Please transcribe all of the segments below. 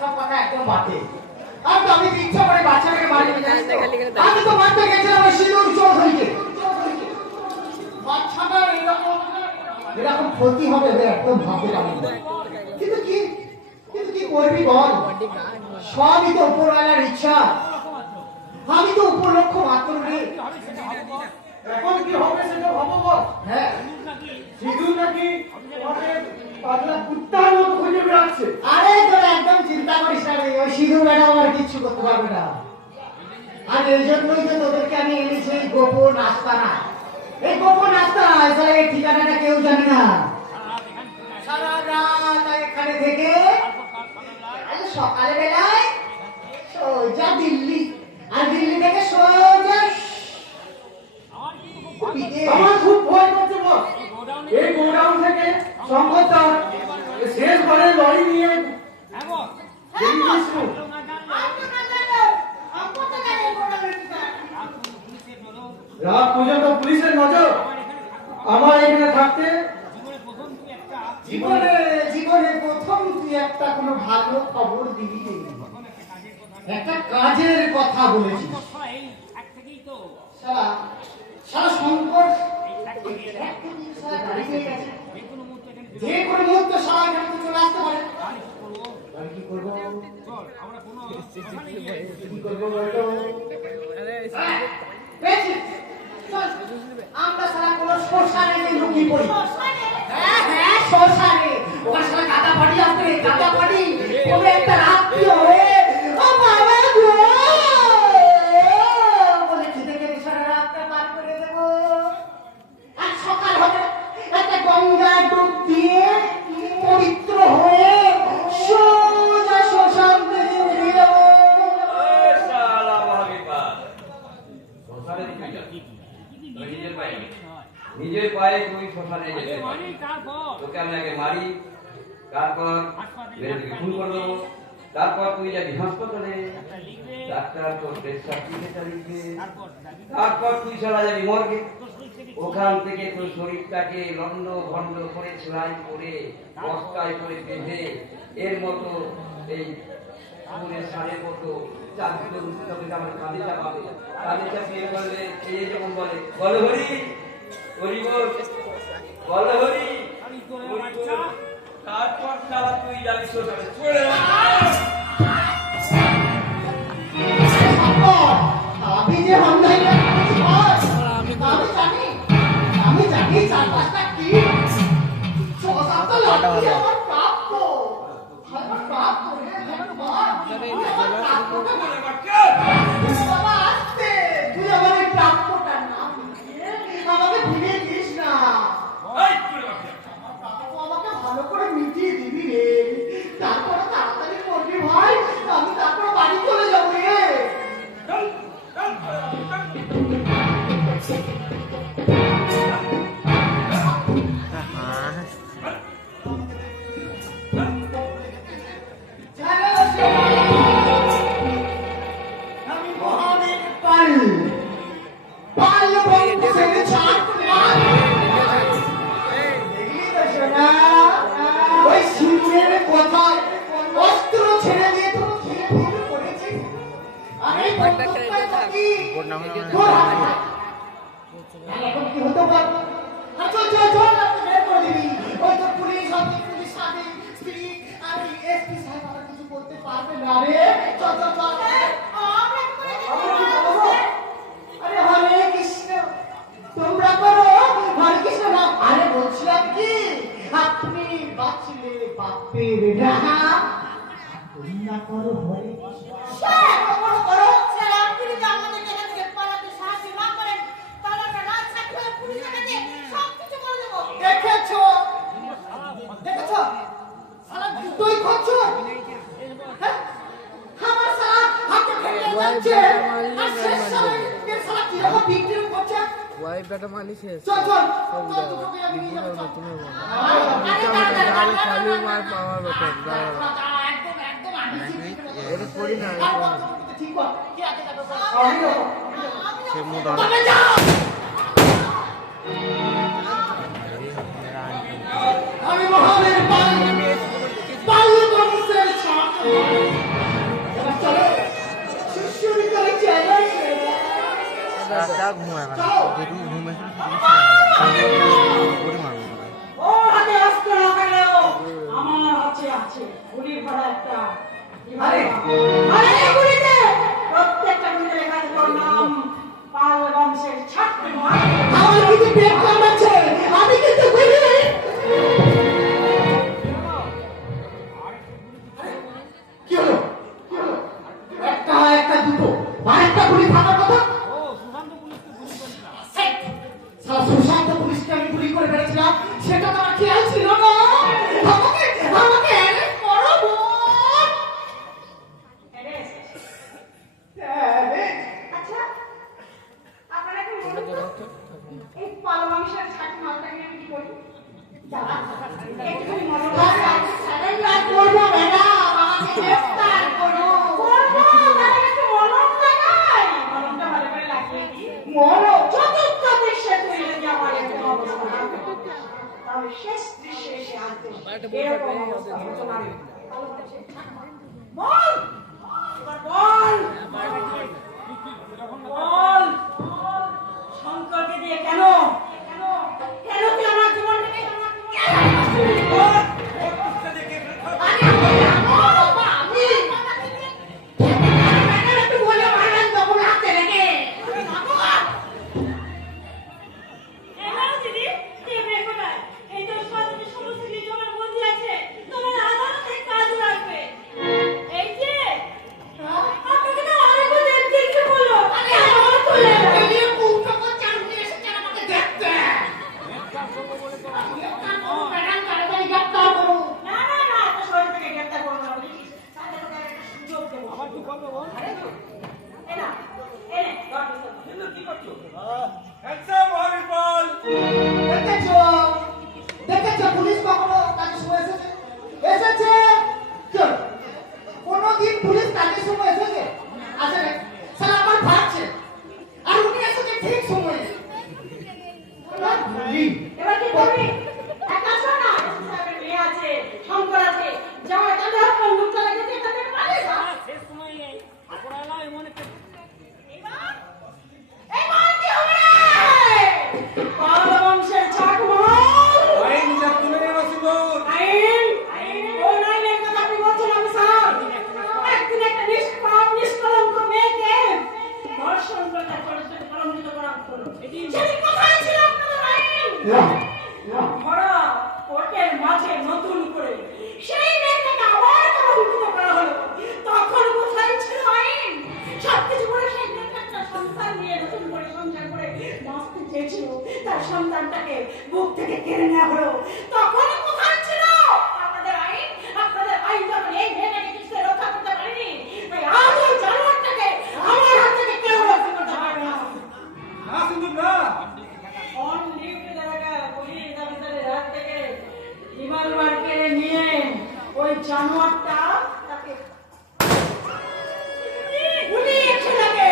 সব কথা একদম বাজে। আর তো আমি ইচ্ছা করে বাচ্চাটাকে মারি না। আমি তো মারতে গেছিলাম ওই সিঁদুর চৌধুরীকে। বাচ্চাটা এরকম ক্ষতি হবে একদম ভাবতে পারি না। কিন্তু কি করবি বল, সবই তো উপরওয়ালার ইচ্ছা। আমি তো উপলক্ষ মাত্র রে। এখন কি হবে সেটা ভাবো বল। হ্যাঁ, সিঁদুর নাকি তোমাকে পাগলা কুত্তার মতো খুঁজে বেড়াচ্ছে। আরে তোরা একদম চিন্তা করিস না রে, ওই সিঁদুর ম্যাডাম আর কিচ্ছু করতে পারবে না। আর এই জন্যই তো তোদেরকে আমি এনেছি এই গোপন আস্তানা। এই গোপন আস্তানা এর ঠিকানাটা কেউ জানে না। সারা রাত এখানে থেকে সকালে বেলায় সোজা দিল্লি, আর দিল্লি থেকে সোজা আমার খুব ভয় করছে বস। এই গোডাউন থেকে সংকটটা শেষ ঘরে লরি নিয়ে রাত পর্যন্ত পুলিশের নজর আমার এখানে থাকতে। জীবনে প্রথম তুই একটা কোনো ভালো খবর দিবি, একটা কাজের কথা বলেছিস। সারা শঙ্কর যে কোনো মুহূর্তে সারা এখানে চলে আসতে পারে। কি করবো বলো? আমরা সারা কোনো শ্মশানে লুকিয়ে পড়ি। হ্যাঁ শ্মশানে, ওখানে সারা কাটা পাটি আসবে, কাটা পাটি কোনো একটা রাত্রি হয়ে ও বাবা গো বলে খেতে খেতে সারা রাতটা পার করে দেবো। আর সকাল হবে একটা গঙ্গা ডুব দিয়ে পবিত্র হয়ে সোজা শ্মশান থেকে বেরিয়ে যাবো। নিজের পায়ে তুই শ্মশানে যেতে তোকে আমি আগে মারি, তারপর খুন করে দেবো, তারপর তুই যাবি হাসপাতালে, ডাক্তার তোর ডেথ সার্টিফিকেট লিখবে, তারপর তুই চলা যাবি মর্গে। ওখান থেকে তোর শরীরটাকে লন্ড ভন্ড করে সেলাই করে বস্তায় করে বেঁধে এর মতো এই সারের মতো চারজন আমার কাঁধে চাপাবে। কাঁধে চাপিয়ে বলবে এই যেমন বলে বল হরি হরি বল, বল হরি। তারপর সারা তুই যাবি শ্মশানে। আমি যে আমি জানি চার পাঁচটা কি ছটা লাঠি আমার প্রাপ্য, আমার প্রাপ্য রে বাবা আসতে তুই আমার এই প্রাপ্যটার নাম দিয়ে আমাকে ভুলিয়ে দিস না। আমাকে ভালো করে মিটিয়ে দিবি রে, তারপরে তাড়াতাড়ি করবি ভাই, আমি তারপর বাড়ি চলে যাবো রে। আমি মহাবীর পাল পাল বংশের ছাত্র। ওই সিংহের কথায় অস্ত্র ছেড়ে দিয়ে তো করেছি। আরে এখন কি হতো বল? চল চল চল বের করে দিবি। ওই তো পুলিশ পুলিশ সাথে স্ত্রী আর এসপি সাহেব আর কিছু করতে পারবে না রে। চল চল চল। আরে হরে কৃষ্ণ তোমরা করো হরে কৃষ্ণ নাম। আরে বলছিলাম কি আপনি বাঁচলে বাপের রাহা, তোমরা করো হরে কৃষ্ণ। দেখেছো দেখেছো সারা দুটোই করছো। আমার সারা হাতে ফেলে যাচ্ছে আর শেষ সময় সারা কি রকম বিক্রি করছে। ওয়াই বেটা মালিক শেষ চল চল সব তুমি খালি মার পাওয়ার বেটা এটা করি না ঠিক কর কি আছে সে মোটা আমি মহাবীর পাল বংশের ছাত্র। ঘুমায় না চলো। যেটুকু ঘুমাইছিল করে মারবো তোকে। ও হাতে অস্ত্র না থাকলেও আমার হাতে আছে গুলি ভরা একটা আরে। আরে এই গুলিতে প্রত্যেকটা গুলিতে লেখা আছে তোর নাম পাল বংশের ছাত্র আমার কিন্তু পেট কামড়াচ্ছে, আমি কিন্তু গুলি কি হলো? কি হলো? একটা দুটো আরেকটা গুলি থাকার কথা। সারা সুশান্ত পুলিশকে আমি গুলি করে ফেলেছিলাম, সেটা তো আমার খেয়াল ছিল না। আমাকে আমাকে arrest করো বোন। আচ্ছা আপনারা কি বলুন তো, এই পাল বংশের ছাত্র মালটাকে আমি কি করি দাঁড়া একটু মনোযোগ সারেন্ডার করবো ম্যাডাম, আমাকে গ্রেফতার করো। চতুর্থ দৃশ্যে তুই যদি আমার এরকম অবস্থা না করো, তাহলে শেষ দৃশ্যে এসে আনতে এরকম অবস্থা হতো না। বল এবার বল বল শঙ্করকে দিয়ে কেন কেন তুই আমার জীবনটাকে বল। দেখেছো পুলিশ কখনো কাজের সময় এসেছে? এসেছে? চল, কোনোদিন পুলিশ কাজের সময় এসেছে? আসে না, শালা আমার ভাবছে, আর উনি এসেছে ঠিক সময়ে। এবার কি করবি? এক কাজ কর না, সাহেবের মেয়ে আছে, শঙ্কর আছে, যাওয়া তাহলে হাত বন্ধুকটা লেগেছে, তাদের পারে না। এবার কি হবে? পাল বংশের ছাটমহল। আইন? কোন আইনের কথা আপনি বলছেন অফিসার? একদিন একটা নিষ্পাপ নিষ্কলঙ্ক মেয়েকে ধর্ষণ করে তার চরিত্রকে কলঙ্কিত করা হলো। সেদিন কোথায় ছিল আপনাদের আইন? ভরা কোর্টের মাঝে নতুন করে সেই মেয়েটাকে আবার কলঙ্কিত করা হলো। তখন কোথায় ছিল আইন? সবকিছু করে সেই মেয়েটা একটা সন্তান নিয়ে নতুন করে সংসার করে বাঁচতে চেয়েছিল, তার সন্তানটাকে বুক থেকে কেড়ে নেওয়া হলো। তখন কোথায় ছিল আপনাদের আইন? আপনাদের আইন যখন এই মেয়েটাকে কিছু রক্ষা করতে পারেনি, তাই আজ ওই জানোয়ারটাকে আমার হাত থেকে কেউ রক্ষা করতে পারবে না। অন ডিউটি দাঁড়াকা পুলিশ অফিসারের হাত থেকে রিভলভার কেড়ে নিয়ে ওই জানোয়ারটা তাকে গুলিয়েছে তাকে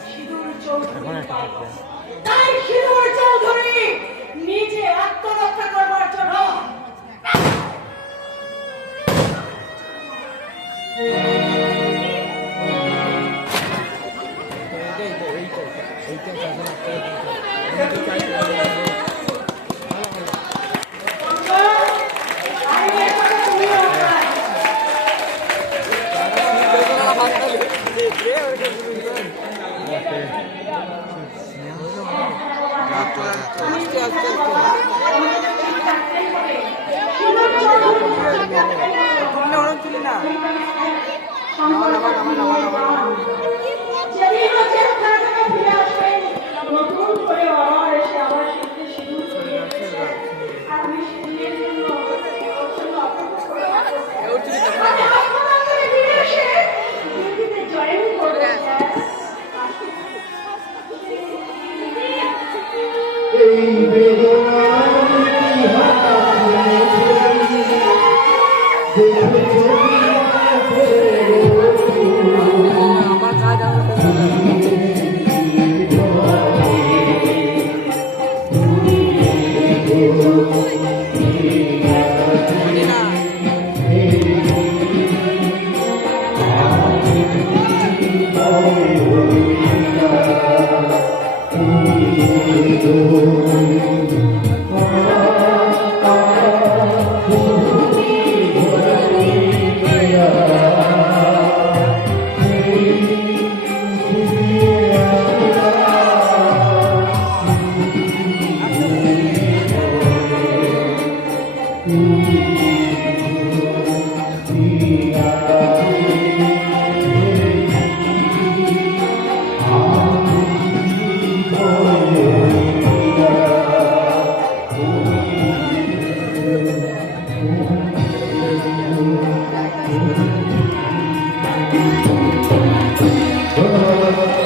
সিঁদুর চৌধুরী। তাই সিঁদুর চৌধুরী নিজে আত্মরক্ষা করবার জন্য আইনের কথা তুমিও চাই। আস্তে আস্তে